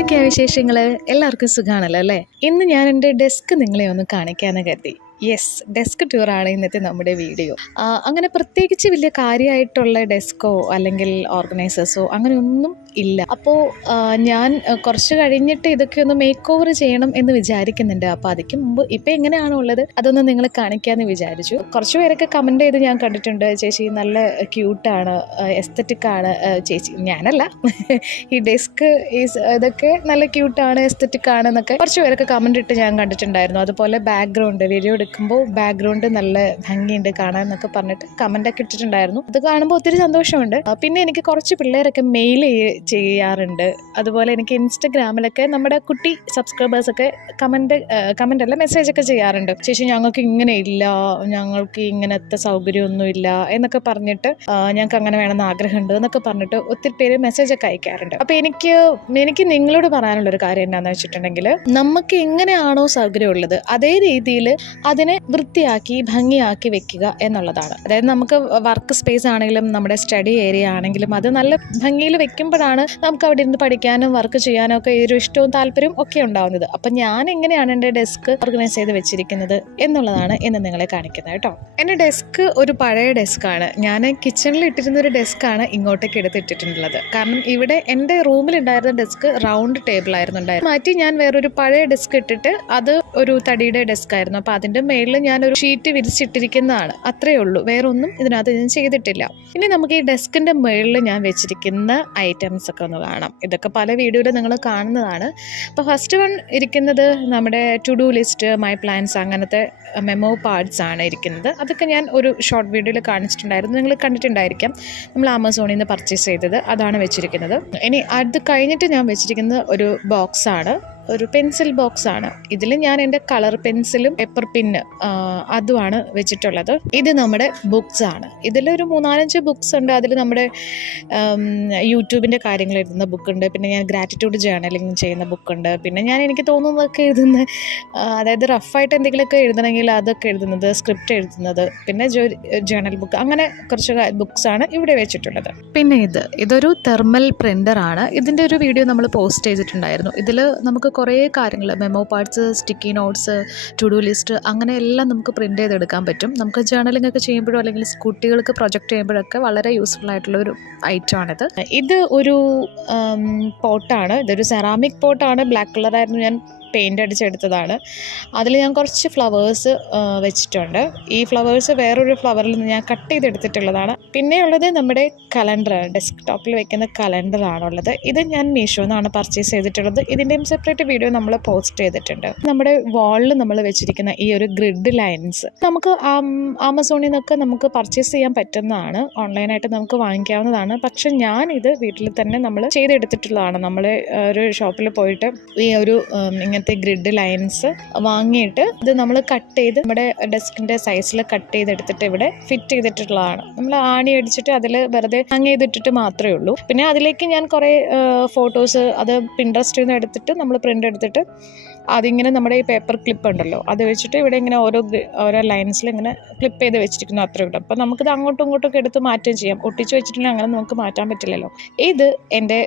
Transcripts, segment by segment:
എന്തൊക്കെയാ വിശേഷങ്ങൾ? എല്ലാവർക്കും സുഖമാണല്ലോ അല്ലേ? ഇന്ന് ഞാൻ എൻ്റെ ഡെസ്ക് നിങ്ങളെ ഒന്ന് കാണിക്കാമെന്ന് കരുതി. യെസ്, ഡെസ്ക് ടൂറാണ് ഇന്നത്തെ നമ്മുടെ വീഡിയോ. അങ്ങനെ പ്രത്യേകിച്ച് വലിയ കാര്യമായിട്ടുള്ള ഡെസ്കോ അല്ലെങ്കിൽ ഓർഗനൈസേഴ്സോ അങ്ങനെയൊന്നും ഇല്ല. അപ്പോൾ ഞാൻ കുറച്ച് കഴിഞ്ഞിട്ട് ഇതൊക്കെ ഒന്ന് മേക്ക് ഓവർ ചെയ്യണം എന്ന് വിചാരിക്കുന്നുണ്ട്. അപ്പോൾ അതിക്ക് മുമ്പ് ഇപ്പം എങ്ങനെയാണോ ഉള്ളത് അതൊന്ന് നിങ്ങളെ കാണിക്കാമെന്ന് വിചാരിച്ചു. കുറച്ച് പേരൊക്കെ കമൻറ്റ് ചെയ്ത് ഞാൻ കണ്ടിട്ടുണ്ട്, ചേച്ചി നല്ല ക്യൂട്ടാണ്, എസ്തറ്റിക്കാണ്. ചേച്ചി ഞാനല്ല, ഈ ഡെസ്ക് ഇതൊക്കെ നല്ല ക്യൂട്ടാണ്, എസ്തറ്റിക്കാണ് എന്നൊക്കെ കുറച്ച് പേരൊക്കെ കമൻറ്റ് ഇട്ട് ഞാൻ കണ്ടിട്ടുണ്ടായിരുന്നു. അതുപോലെ ബാക്ക്ഗ്രൗണ്ട് വീഡിയോ എടുക്കുമ്പോൾ ബാക്ക്ഗ്രൗണ്ട് നല്ല ഭംഗിയുണ്ട് കാണാൻ എന്നൊക്കെ പറഞ്ഞിട്ട് കമൻ്റൊക്കെ ഇട്ടിട്ടുണ്ടായിരുന്നു. അത് കാണുമ്പോൾ ഒത്തിരി സന്തോഷമുണ്ട്. പിന്നെ എനിക്ക് കുറച്ച് പിള്ളേരൊക്കെ മെയിൽ ചെയ്യാറുണ്ട്. അതുപോലെ എനിക്ക് ഇൻസ്റ്റഗ്രാമിലൊക്കെ നമ്മുടെ കുട്ടി സബ്സ്ക്രൈബേഴ്സൊക്കെ കമൻ്റ് അല്ല മെസ്സേജൊക്കെ ചെയ്യാറുണ്ട്. ചേച്ചി ഞങ്ങൾക്ക് ഇങ്ങനെ ഇല്ല, ഞങ്ങൾക്ക് ഇങ്ങനത്തെ സൗകര്യമൊന്നുമില്ല എന്നൊക്കെ പറഞ്ഞിട്ട്, ഞങ്ങൾക്ക് അങ്ങനെ വേണമെന്ന് ആഗ്രഹമുണ്ട് എന്നൊക്കെ പറഞ്ഞിട്ട് ഒത്തിരി പേര് മെസ്സേജൊക്കെ അയക്കാറുണ്ട്. അപ്പോൾ എനിക്ക് നിങ്ങളോട് പറയാനുള്ളൊരു കാര്യം എന്താണെന്ന് വെച്ചിട്ടുണ്ടെങ്കിൽ, നമുക്ക് എങ്ങനെയാണോ സൗകര്യമുള്ളത് അതേ രീതിയിൽ അതിനെ വൃത്തിയാക്കി ഭംഗിയാക്കി വെക്കുക എന്നുള്ളതാണ്. അതായത് നമുക്ക് വർക്ക് സ്പേസ് ആണെങ്കിലും നമ്മുടെ സ്റ്റഡി ഏരിയ ആണെങ്കിലും അത് നല്ല ഭംഗിയിൽ വെക്കുമ്പോഴാണ് നമുക്ക് അവിടെ ഇരുന്ന് പഠിക്കാനും വർക്ക് ചെയ്യാനും ഒക്കെ ഒരു ഇഷ്ടവും താല്പര്യവും ഒക്കെ ഉണ്ടാവുന്നത്. അപ്പം ഞാൻ എങ്ങനെയാണ് എൻ്റെ ഡെസ്ക് ഓർഗനൈസ് ചെയ്ത് വെച്ചിരിക്കുന്നത് എന്നുള്ളതാണ് ഇന്ന് നിങ്ങളെ കാണിക്കുന്നത് കേട്ടോ. എൻ്റെ ഡെസ്ക് ഒരു പഴയ ഡെസ്ക്കാണ്. ഞാൻ കിച്ചണിൽ ഇട്ടിരുന്ന ഒരു ഡെസ്ക്കാണ് ഇങ്ങോട്ടേക്ക് എടുത്തിട്ടുള്ളത്. കാരണം ഇവിടെ എൻ്റെ റൂമിലുണ്ടായിരുന്ന ഡെസ്ക് റൗണ്ട് ടേബിൾ ആയിരുന്നു ഉണ്ടായിരുന്നത്. മാറ്റി ഞാൻ വേറൊരു പഴയ ഡെസ്ക് ഇട്ടിട്ട് അത് ഒരു തടിയുടെ ഡെസ്ക് ആയിരുന്നു. അപ്പോൾ അതിൻ്റെ മേളിൽ ഞാനൊരു ഷീറ്റ് വിരിച്ചിട്ടിരിക്കുന്നതാണ്. അത്രയേ ഉള്ളൂ, വേറൊന്നും ഇതിനകത്ത് ഞാൻ ചെയ്തിട്ടില്ല. ഇനി നമുക്ക് ഈ ഡെസ്കിൻ്റെ മേളിൽ ഞാൻ വെച്ചിരിക്കുന്ന ഐറ്റംസ് ഒക്കെ ഒന്ന് കാണാം. ഇതൊക്കെ പല വീഡിയോയിലും നിങ്ങൾ കാണുന്നതാണ്. അപ്പോൾ ഫസ്റ്റ് വൺ ഇരിക്കുന്നത് നമ്മുടെ to do list, my plans, അങ്ങനത്തെ മെമ്മോ പാർട്സ് ആണ് ഇരിക്കുന്നത്. അതൊക്കെ ഞാൻ ഒരു ഷോർട്ട് വീഡിയോയിൽ കാണിച്ചിട്ടുണ്ടായിരുന്നു, നിങ്ങൾ കണ്ടിട്ടുണ്ടായിരിക്കാം. നമ്മൾ ആമസോണിൽ നിന്ന് പർച്ചേസ് ചെയ്തത് അതാണ് വെച്ചിരിക്കുന്നത്. ഇനി അത് കഴിഞ്ഞിട്ട് ഞാൻ വെച്ചിരിക്കുന്നത് ഒരു ബോക്സാണ്, ഒരു പെൻസിൽ ബോക്സ് ആണ്. ഇതിൽ ഞാൻ എൻ്റെ കളർ പെൻസിലും പേപ്പർ പിന്ന് അതുമാണ് വെച്ചിട്ടുള്ളത്. ഇത് നമ്മുടെ ബുക്സ് ആണ്. ഇതിലൊരു 3-4 ബുക്സ് ഉണ്ട്. അതിൽ നമ്മുടെ യൂട്യൂബിൻ്റെ കാര്യങ്ങൾ എഴുതുന്ന ബുക്കുണ്ട്, പിന്നെ ഞാൻ ഗ്രാറ്റിറ്റ്യൂഡ് ജേർണലിങ് ചെയ്യുന്ന ബുക്കുണ്ട്, പിന്നെ ഞാൻ എനിക്ക് തോന്നുന്നതൊക്കെ എഴുതുന്ന, അതായത് റഫായിട്ട് എന്തെങ്കിലുമൊക്കെ എഴുതണമെങ്കിൽ അതൊക്കെ എഴുതുന്നത്, സ്ക്രിപ്റ്റ് എഴുതുന്നത്, പിന്നെ ജേർണൽ ബുക്ക്, അങ്ങനെ കുറച്ച് ബുക്സാണ് ഇവിടെ വെച്ചിട്ടുള്ളത്. പിന്നെ ഇതൊരു തെർമൽ പ്രിൻ്ററാണ്. ഇതിൻ്റെ ഒരു വീഡിയോ നമ്മൾ പോസ്റ്റ് ചെയ്തിട്ടുണ്ടായിരുന്നു. ഇതിൽ നമുക്ക് കുറേ കാര്യങ്ങൾ, memo parts, sticky notes, to do list, അങ്ങനെ എല്ലാം നമുക്ക് പ്രിൻ്റ് ചെയ്തെടുക്കാൻ പറ്റും. നമുക്ക് ജേർണലിംഗ് ഒക്കെ ചെയ്യുമ്പോഴോ അല്ലെങ്കിൽ കുട്ടികൾക്ക് പ്രൊജക്റ്റ് ചെയ്യുമ്പോഴൊക്കെ വളരെ യൂസ്ഫുൾ ആയിട്ടുള്ള ഒരു ഐറ്റമാണിത്. ഇത് ഒരു പോട്ടാണ്. ഇതൊരു സെറാമിക് പോട്ടാണ്. ബ്ലാക്ക് കളറായിരുന്നു, ഞാൻ പെയിൻ്റ് അടിച്ചെടുത്തതാണ്. അതിൽ ഞാൻ കുറച്ച് ഫ്ലവേഴ്സ് വെച്ചിട്ടുണ്ട്. ഈ ഫ്ലവേഴ്സ് വേറൊരു ഫ്ലവറിൽ നിന്ന് ഞാൻ കട്ട് ചെയ്തെടുത്തിട്ടുള്ളതാണ്. പിന്നെയുള്ളത് നമ്മുടെ കലണ്ടർ, ഡെസ്ക് ടോപ്പിൽ വെക്കുന്ന കലണ്ടറാണുള്ളത്. ഇത് ഞാൻ മീഷോ എന്നാണ് പർച്ചേസ് ചെയ്തിട്ടുള്ളത്. ഇതിൻ്റെയും സെപ്പറേറ്റ് വീഡിയോ നമ്മൾ പോസ്റ്റ് ചെയ്തിട്ടുണ്ട്. നമ്മുടെ വാളിൽ നമ്മൾ വെച്ചിരിക്കുന്ന ഈ ഒരു ഗ്രിഡ് ലൈൻസ് നമുക്ക് ആമസോണിൽ നിന്നൊക്കെ നമുക്ക് പർച്ചേസ് ചെയ്യാൻ പറ്റുന്നതാണ്, ഓൺലൈനായിട്ട് നമുക്ക് വാങ്ങിക്കാവുന്നതാണ്. പക്ഷെ ഞാനിത് വീട്ടിൽ തന്നെ നമ്മൾ ചെയ്തെടുത്തിട്ടുള്ളതാണ്. നമ്മൾ ഒരു ഷോപ്പിൽ പോയിട്ട് ഈ ഒരു ഇങ്ങനത്തെ ഗ്രിഡ് ലൈൻസ് വാങ്ങിയിട്ട് ഇത് നമ്മൾ കട്ട് ചെയ്ത് നമ്മുടെ ഡെസ്കിൻ്റെ സൈസിൽ കട്ട് ചെയ്തെടുത്തിട്ട് ഇവിടെ ഫിറ്റ് ചെയ്തിട്ടുള്ളതാണ്. നമ്മൾ ആണി അടിച്ചിട്ട് അതിൽ വെറുതെ ഹാങ് ചെയ്തിട്ടിട്ട് മാത്രമേ ഉള്ളൂ. പിന്നെ അതിലേക്ക് ഞാൻ കുറേ ഫോട്ടോസ് അത് പിൻട്രസ്റ്റിൽ നിന്ന് എടുത്തിട്ട് നമ്മൾ പ്രിൻ്റ് എടുത്തിട്ട് അതിങ്ങനെ നമ്മുടെ ഈ പേപ്പർ ക്ലിപ്പ് ഉണ്ടല്ലോ അത് വെച്ചിട്ട് ഇവിടെ ഇങ്ങനെ ഓരോ ലൈൻസിൽ ഇങ്ങനെ ക്ലിപ്പ് ചെയ്ത് വെച്ചിരിക്കുന്നു, അത്രയും ഇടും. അപ്പോൾ നമുക്കിത് അങ്ങോട്ടും ഇങ്ങോട്ടും എടുത്ത് മാറ്റുകയും ചെയ്യാം. ഒട്ടിച്ച് വെച്ചിട്ടുണ്ടെങ്കിൽ അങ്ങനെ നമുക്ക് മാറ്റാൻ പറ്റില്ലല്ലോ. ഇത് എൻ്റെ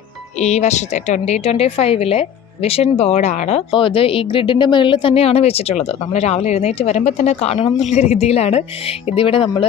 ഈ വർഷത്തെ 2025 വിഷൻ ബോർഡാണ്. അപ്പോൾ ഇത് ഈ ഗ്രിഡിൻ്റെ മുകളിൽ തന്നെയാണ് വെച്ചിട്ടുള്ളത്. നമ്മൾ രാവിലെ എഴുന്നേറ്റ് വരുമ്പോൾ തന്നെ കാണണം എന്നുള്ള രീതിയിലാണ് ഇതിവിടെ നമ്മൾ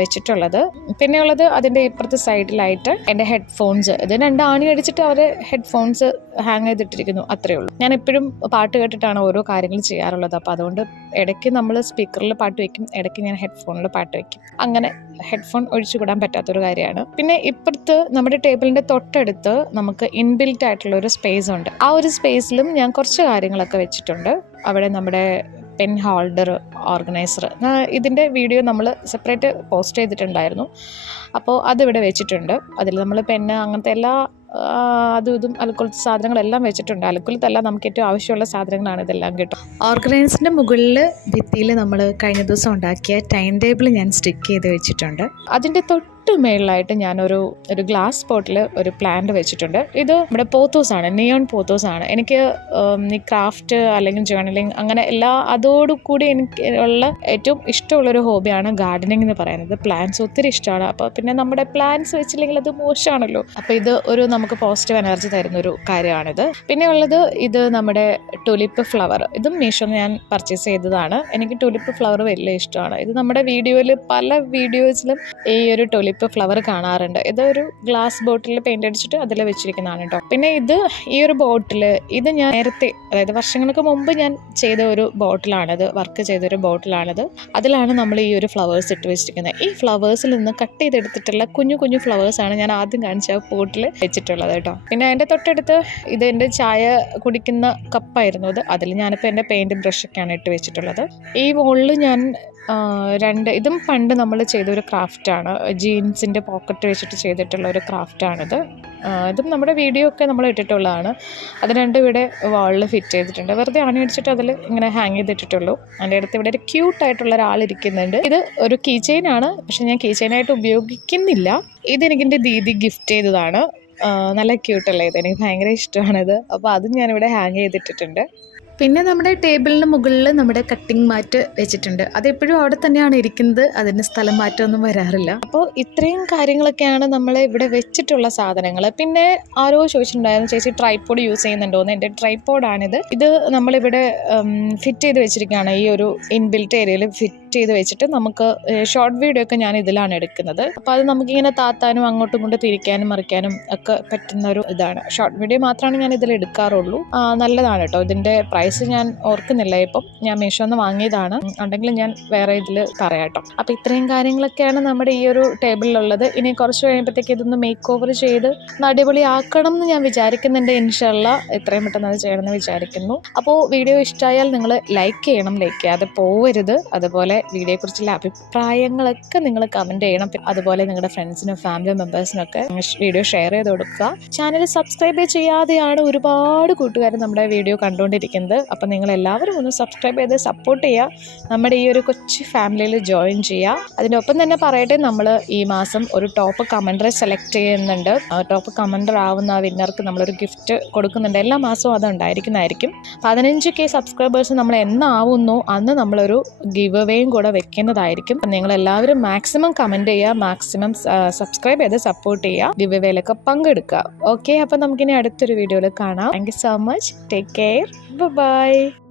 വെച്ചിട്ടുള്ളത്. പിന്നെയുള്ളത് അതിൻ്റെ ഇപ്പുറത്തെ സൈഡിലായിട്ട് എൻ്റെ ഹെഡ്ഫോൺസ്, ഇത് 2 ആണി അടിച്ചിട്ട് അവർ ഹെഡ്ഫോൺസ് ഹാങ് ചെയ്തിട്ടിരിക്കുന്നു, അത്രയേ ഉള്ളൂ. ഞാൻ എപ്പോഴും പാട്ട് കേട്ടിട്ടാണ് ഓരോ കാര്യങ്ങൾ ചെയ്യാറുള്ളത്. അപ്പോൾ അതുകൊണ്ട് ഇടയ്ക്ക് നമ്മൾ സ്പീക്കറിൽ പാട്ട് വയ്ക്കും, ഇടയ്ക്ക് ഞാൻ ഹെഡ്ഫോണിൽ പാട്ട് വയ്ക്കും. അങ്ങനെ ഹെഡ്ഫോൺ ഒഴിച്ചുകൂടാൻ പറ്റാത്തൊരു കാര്യമാണ്. പിന്നെ ഇപ്പുറത്ത് നമ്മുടെ ടേബിളിൻ്റെ തൊട്ടടുത്ത് നമുക്ക് ഇൻബിൽറ്റ് ആയിട്ടുള്ള ഒരു സ്പേസ് ഉണ്ട്. ആ ഒരു സ്പേസിലും ഞാൻ കുറച്ച് കാര്യങ്ങളൊക്കെ വെച്ചിട്ടുണ്ട്. അവിടെ നമ്മുടെ പെൻ ഹോൾഡർ, ഓർഗനൈസർ, ഇതിൻ്റെ വീഡിയോ നമ്മൾ സെപ്പറേറ്റ് പോസ്റ്റ് ചെയ്തിട്ടുണ്ടായിരുന്നു. അപ്പോൾ അതിവിടെ വെച്ചിട്ടുണ്ട്. അതിൽ നമ്മൾ പെന്ന് അങ്ങനത്തെ എല്ലാ അതും ഇതും അലുക്കുലത്തെ സാധനങ്ങളെല്ലാം വെച്ചിട്ടുണ്ട്. അലുക്കുലത്തല്ല, നമുക്ക് ഏറ്റവും ആവശ്യമുള്ള സാധനങ്ങളാണ് ഇതെല്ലാം കിട്ടും. ഓർഗനൈസറിൻ്റെ മുകളിൽ ഭിത്തിയിൽ നമ്മൾ കഴിഞ്ഞ ദിവസം ഉണ്ടാക്കിയ ടൈം ടേബിൾ ഞാൻ സ്റ്റിക്ക് ചെയ്ത് വെച്ചിട്ടുണ്ട്. അതിൻ്റെ തൊട്ട് മേളിലായിട്ട് ഞാനൊരു ഗ്ലാസ് പോട്ടിൽ ഒരു പ്ലാന്റ് വെച്ചിട്ടുണ്ട്. ഇത് നമ്മുടെ പോത്തോസാണ്, നിയോൺ പോത്തോസാണ്. എനിക്ക് ഈ ക്രാഫ്റ്റ് അല്ലെങ്കിൽ ജേർണലിങ് അങ്ങനെ അതോടുകൂടി എനിക്ക് ഉള്ള ഏറ്റവും ഇഷ്ടമുള്ളൊരു ഹോബിയാണ് ഗാർഡനിങ് എന്ന് പറയുന്നത്. പ്ലാന്റ്സ് ഒത്തിരി ഇഷ്ടമാണ്. അപ്പോൾ പിന്നെ നമ്മുടെ പ്ലാന്റ്സ് വെച്ചില്ലെങ്കിൽ അത് മോശമാണല്ലോ. അപ്പോൾ ഇത് നമുക്ക് പോസിറ്റീവ് എനർജി തരുന്നൊരു കാര്യമാണിത്. പിന്നെ ഉള്ളത് ഇത് നമ്മുടെ ടുലിപ്പ് ഫ്ലവർ. ഇതും മീഷോന്ന് ഞാൻ പർച്ചേസ് ചെയ്തതാണ്. എനിക്ക് ടുലിപ്പ് ഫ്ലവർ വലിയ ഇഷ്ടമാണ്. ഇത് നമ്മുടെ പല വീഡിയോസിലും ഈ ഒരു ടുലിപ്പ് ഫ്ലവർ കാണാറുണ്ട്. ഇതൊരു ഗ്ലാസ് ബോട്ടിൽ പെയിന്റ് അടിച്ചിട്ട് അതിൽ വെച്ചിരിക്കുന്നതാണ് കേട്ടോ. പിന്നെ ഈ ഒരു ബോട്ടിൽ ഇത് ഞാൻ നേരത്തെ, അതായത് വർഷങ്ങൾക്ക് മുമ്പ് ഞാൻ ചെയ്ത ഒരു ബോട്ടിലാണിത്, വർക്ക് ചെയ്തൊരു ബോട്ടിലാണിത്. അതിലാണ് നമ്മൾ ഈ ഒരു ഫ്ലവേഴ്സ് ഇട്ട് വെച്ചിരിക്കുന്നത്. ഈ ഫ്ലവേഴ്സിൽ നിന്ന് കട്ട് ചെയ്തെടുത്തിട്ടുള്ള കുഞ്ഞു ഫ്ലവേഴ്സാണ് ഞാൻ ആദ്യം കാണിച്ച പോട്ടിൽ വെച്ചിട്ടുള്ളത് കേട്ടോ. പിന്നെ അതിൻ്റെ തൊട്ടടുത്ത് ഇത് എൻ്റെ ചായ കുടിക്കുന്ന കപ്പായിരുന്നു. അതിൽ ഞാനിപ്പോൾ എൻ്റെ പെയിൻറ് ബ്രഷൊക്കെയാണ് ഇട്ട് വെച്ചിട്ടുള്ളത്. ഈ വോളിൽ ഞാൻ ഇതും പണ്ട് നമ്മൾ ചെയ്തൊരു ക്രാഫ്റ്റാണ്. ജീൻസിൻ്റെ പോക്കറ്റ് വെച്ചിട്ട് ചെയ്തിട്ടുള്ള ഒരു ക്രാഫ്റ്റാണിത്. ഇതും നമ്മുടെ വീഡിയോ ഒക്കെ നമ്മൾ ഇട്ടിട്ടുള്ളതാണ്. അത് രണ്ടും ഇവിടെ വാളിൽ ഫിറ്റ് ചെയ്തിട്ടുണ്ട്. വെറുതെ അണിയടിച്ചിട്ട് അതിൽ ഇങ്ങനെ ഹാങ് ചെയ്തിട്ടുള്ളൂ. അതിൻ്റെ അടുത്ത് ഇവിടെ ഒരു ക്യൂട്ടായിട്ടുള്ള ഒരാളിരിക്കുന്നുണ്ട്. ഇത് ഒരു കീ ചെയിനാണ്, പക്ഷെ ഞാൻ കീ ചെയിനായിട്ട് ഉപയോഗിക്കുന്നില്ല. ഇതെനിക്കെൻ്റെ ദീദി ഗിഫ്റ്റ് ചെയ്തതാണ്. നല്ല ക്യൂട്ടല്ലേ, ഇതെനിക്ക് ഭയങ്കര ഇഷ്ടമാണിത്. അപ്പോൾ അതും ഞാനിവിടെ ഹാങ് ചെയ്തിട്ടിട്ടുണ്ട്. പിന്നെ നമ്മുടെ ടേബിളിന് മുകളിൽ നമ്മുടെ കട്ടിംഗ് മാറ്റ് വെച്ചിട്ടുണ്ട്. അതെപ്പോഴും അവിടെ തന്നെയാണ് ഇരിക്കുന്നത്. അതിന് സ്ഥലം മാറ്റമൊന്നും വരാറില്ല. അപ്പോൾ ഇത്രയും കാര്യങ്ങളൊക്കെയാണ് നമ്മൾ ഇവിടെ വെച്ചിട്ടുള്ള സാധനങ്ങൾ. പിന്നെ ആരോ ചോദിച്ചിട്ടുണ്ടായിരുന്നു, ചേച്ചി ട്രൈപോഡ് യൂസ് ചെയ്യുന്നുണ്ടോയെന്ന്. എൻ്റെ ട്രൈപോഡാണിത്. ഇത് നമ്മളിവിടെ ഫിറ്റ് ചെയ്ത് വെച്ചിരിക്കുകയാണ്. ഈ ഒരു ഇൻബിൽറ്റ് ഏരിയയിൽ ഫിറ്റ് ചെയ്ത് വെച്ചിട്ട് നമുക്ക് ഷോർട്ട് വീഡിയോ ഒക്കെ ഞാൻ ഇതിലാണ് എടുക്കുന്നത്. അപ്പോൾ അത് നമുക്കിങ്ങനെ താത്താനും അങ്ങോട്ടും ഇങ്ങോട്ടും തിരിക്കാനും മറിക്കാനും ഒക്കെ പറ്റുന്ന ഒരു ഇതാണ്. ഷോർട്ട് വീഡിയോ മാത്രമാണ് ഞാൻ ഇതിൽ എടുക്കാറുള്ളൂ. നല്ലതാണ് കേട്ടോ. ഇതിൻ്റെ പ്രൈസ് ഞാൻ ഓർക്കുന്നില്ല. ഇപ്പം ഞാൻ മീഷോന്ന് വാങ്ങിയതാണ്. ഉണ്ടെങ്കിൽ ഞാൻ വേറെ ഇതിൽ പറയാം കേട്ടോ. അപ്പോൾ ഇത്രയും കാര്യങ്ങളൊക്കെയാണ് നമ്മുടെ ഈ ഒരു ടേബിളിലുള്ളത്. ഇനി കുറച്ച് കഴിയുമ്പോഴത്തേക്ക് ഇതൊന്ന് മേക്ക് ഓവർ ചെയ്ത് അടിപൊളിയാക്കണം എന്ന് ഞാൻ വിചാരിക്കുന്നുണ്ട്. ഇൻഷാല്ലാ എത്രയും പെട്ടെന്ന് അത് ചെയ്യണമെന്ന് വിചാരിക്കുന്നു. അപ്പോൾ വീഡിയോ ഇഷ്ടമായാൽ നിങ്ങൾ ലൈക്ക് ചെയ്യണം, ലൈക്ക് ചെയ്യാതെ പോവരുത്. അതുപോലെ വീഡിയോയെക്കുറിച്ചുള്ള അഭിപ്രായങ്ങളൊക്കെ നിങ്ങൾ കമൻറ്റ് ചെയ്യണം. അതുപോലെ നിങ്ങളുടെ ഫ്രണ്ട്സിനും ഫാമിലി മെമ്പേഴ്സിനൊക്കെ വീഡിയോ ഷെയർ ചെയ്ത് കൊടുക്കുക. ചാനൽ സബ്സ്ക്രൈബ് ചെയ്യാതെയാണ് ഒരുപാട് കൂട്ടുകാർ നമ്മുടെ വീഡിയോ കണ്ടുകൊണ്ടിരിക്കുന്നത്. അപ്പം നിങ്ങളെല്ലാവരും ഒന്ന് സബ്സ്ക്രൈബ് ചെയ്ത് സപ്പോർട്ട് ചെയ്യുക. നമ്മുടെ ഈ ഒരു കൊച്ചു ഫാമിലിയിൽ ജോയിൻ ചെയ്യുക. അതിനൊപ്പം തന്നെ പറയട്ടെ, നമ്മൾ ഈ മാസം ഒരു ടോപ്പ് കമൻറ്ററെ സെലക്ട് ചെയ്യുന്നുണ്ട്. ടോപ്പ് കമൻറ്റർ ആവുന്ന വിന്നർക്ക് നമ്മളൊരു ഗിഫ്റ്റ് കൊടുക്കുന്നുണ്ട്. എല്ലാ മാസവും അത് ഉണ്ടായിരിക്കുന്നതായിരിക്കും. 15K സബ്സ്ക്രൈബേഴ്സ് നമ്മൾ എന്നാവുന്നു അന്ന് നമ്മളൊരു ഗിവ് അവേയും കൂടെ വെക്കുന്നതായിരിക്കും. നിങ്ങളെല്ലാവരും മാക്സിമം കമൻറ്റ് ചെയ്യുക, മാക്സിമം സബ്സ്ക്രൈബ് ചെയ്ത് സപ്പോർട്ട് ചെയ്യുക, ഗിവ് അവേയിലൊക്കെ പങ്കെടുക്കുക. ഓക്കെ, അപ്പം നമുക്കിനി അടുത്തൊരു വീഡിയോയിൽ കാണാം. Thank you so much. Take care. Bye-bye.